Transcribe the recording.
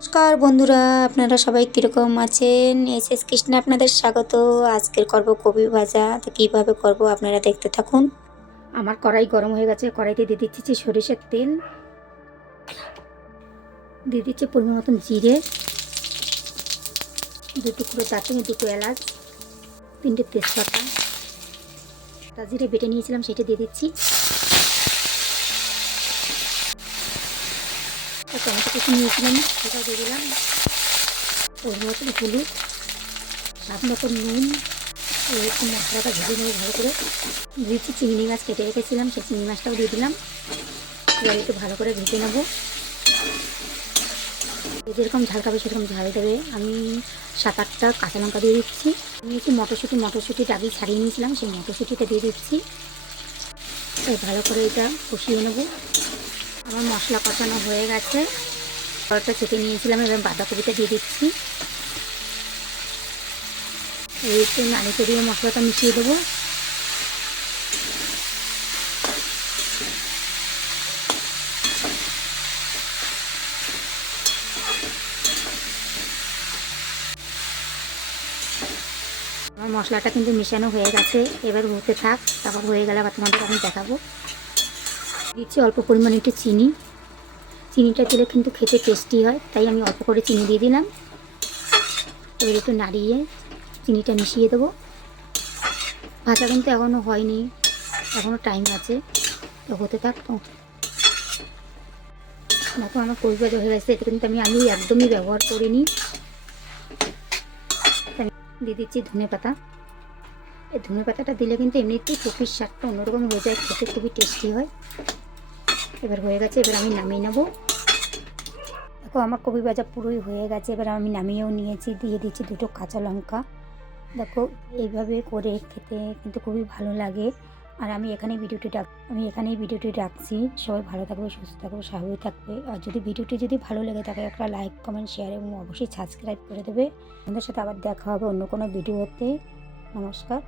নমস্কার বন্ধুরা, আপনারা সবাই কীরকম আছেন? এস কৃষ্ণে আপনাদের স্বাগত। আজকের করব কপি ভাজা। তো কীভাবে করব আপনারা দেখতে থাকুন। আমার কড়াই গরম হয়ে গেছে। কড়াইতে দিয়ে দিচ্ছি সরিষার তেল, দিয়ে দিচ্ছি পরিমাণ মতন জিরে, 2 টুকরো দারচিনি, 2টো এলাচ, 3টে তেজপাতা, জিরে বেটে নিয়েছিলাম সেটা দিয়ে দিচ্ছি। টমেটো কুচি নিয়েছিলাম সেটাও দিয়ে দিলাম। পরিমাণ মতন হলুদ, স্বাদ মতন নুন, একটু মশলাটা ভেজে নেবো ভালো করে। দিচ্ছি চিংড়ি মাছ কেটে রেখেছিলাম, সেই চিংড়ি মাছটাও দিয়ে দিলাম। এবার একটু ভালো করে ভেজে নেবো। যেরকম ঝাল খাবে সেরকম ঝাল দেবে। আমি 7-8টা কাঁচা লঙ্কা দিয়ে দিচ্ছি। নিয়েছি মটরশুঁটি আগে ছাড়িয়ে নিয়েছিলাম, সেই মটরশুঁটিটা দিয়ে দিচ্ছি। ভালো করে এটা কষিয়ে নেবো। আমার মশলা কষানো হয়ে গেছে। কড়াইটা ছেঁকে নিয়েছিলাম, এবার বাঁধাকপিটা দিয়ে দিচ্ছি। একটু নাড়িয়ে দিয়ে মশলাটা মিশিয়ে দেবো। আমার মশলাটা কিন্তু মেশানো হয়ে গেছে। এবার হতে থাক, তারপর হয়ে গেলে আবার তোমাদের আমি দেখাবো। দিচ্ছি অল্প পরিমাণে একটু চিনি। চিনিটা দিলে কিন্তু খেতে টেস্টি হয়, তাই আমি অল্প করে চিনি দিয়ে দিলাম। এবার একটু নাড়িয়ে চিনিটা মিশিয়ে দেবো। ভাজা কিন্তু এখনও হয়নি, এখনও টাইম আছে, তো হতে থাক। তো দেখো আমার কপি ভাজা হয়ে গেছে। এটা কিন্তু আমি আলু একদমই ব্যবহার করিনি। দিয়ে দিচ্ছি ধনেপাতা। এই ধনেপাতাটা দিলে কিন্তু এমনিতেই কপির স্বাদটা অন্যরকম হয়ে যায়, খেতে খুবই টেস্টি হয়। এবার হয়ে গেছে, এবার আমি নামিয়ে নেবো। দেখো আমার কপি ভাজা পুরোই হয়ে গেছে। এবার আমি নামিয়েও নিয়েছি। দিয়ে দিচ্ছি 2টো কাঁচা লঙ্কা। দেখো এইভাবে করে খেতে কিন্তু খুবই ভালো লাগে। আর আমি এখানেই ভিডিওটি রাখছি। সবাই ভালো থাকবে, সুস্থ থাকবে, স্বাভাবিক থাকবে। আর যদি ভিডিওটি ভালো লেগে থাকে একটা লাইক, কমেন্ট, শেয়ার এবং অবশ্যই সাবস্ক্রাইব করে দেবে। আমাদের সাথে আবার দেখা হবে অন্য কোনো ভিডিওতে। নমস্কার।